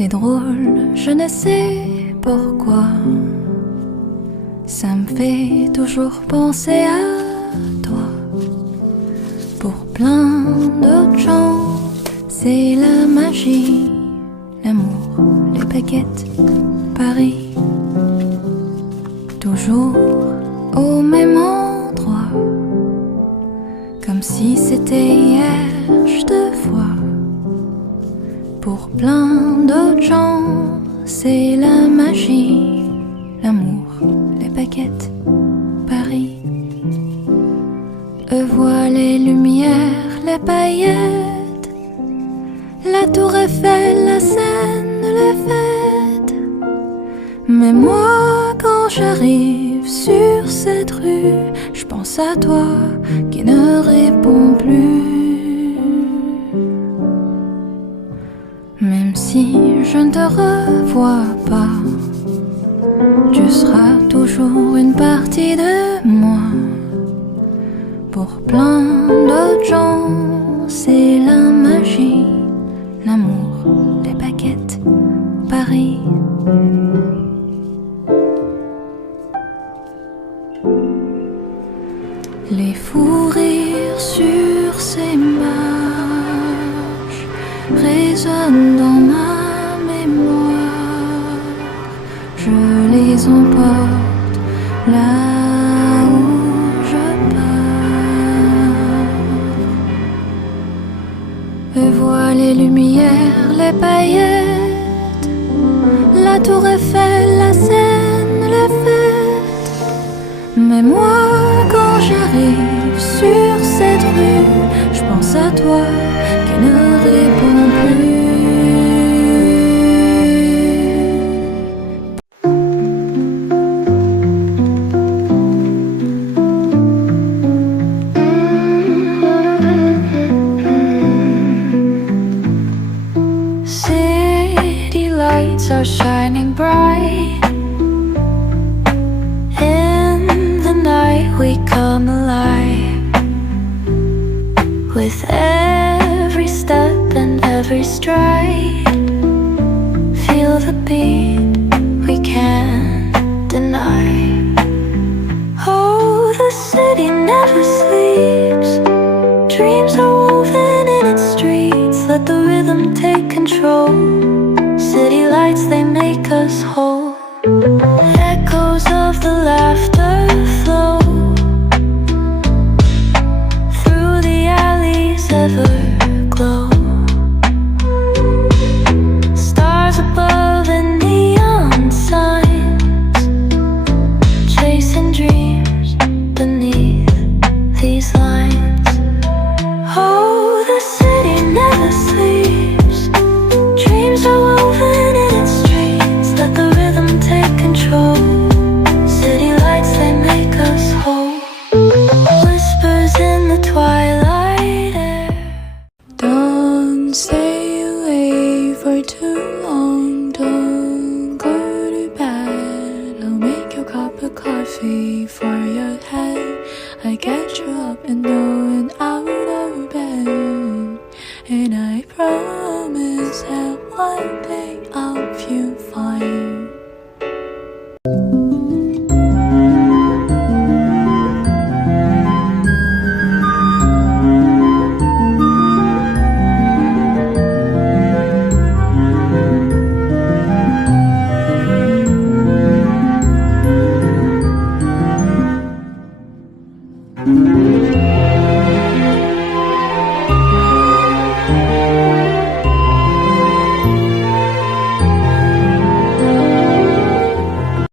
C'est drôle, je ne sais pourquoi. Ça me fait toujours penser à toi. Pour plein d'autres gens, c'est la magie, l'amour, les baguettes, Paris. Toujours au même endroit, comme si c'était hier, je te vois. Pour plein d'autres gens, c'est la magie, l'amour, les baguettes, Paris. Eux voient les lumières, les paillettes, la tour Eiffel, la Seine, les fêtes. Mais moi, quand j'arrive sur cette rue, je pense à toi qui ne répond plus. Même si je ne te revois pas, tu seras toujours une partie de moi. Pour plein d'autres gens, c'est la magie, l'amour, les baguettes, Paris. Les fous rires sur ces marches résonnent dans ma mémoire. Je les emporte là où je pars. Eux voient les lumières, les paillettes, la tour Eiffel, la Seine, les fêtes. Mais moi, quand j'arrive sur cette rue, je pense à toi qui ne répond plus. City lights are shining bright. In the night we come alive. With every step and every stride, feel the beat we can't deny. Oh, the city never sleeps. Dreams are woven in its streets. Let the rhythm take control. City lights, they make us whole. Echoes of the laughter flow through the alleys, everglow. Stars above and neon signs, chasing dreams beneath these lines. Oh, the city never sleeps. Dreams are woven in its streets. Let the rhythm take control. City lights, they make us whole. Whispers in the twilight air. Don't stay away for too long. Don't go to bed. I'll make you a cup of coffee for your head. I get you up and going out of bed. And I promise that one day I'll feel fine.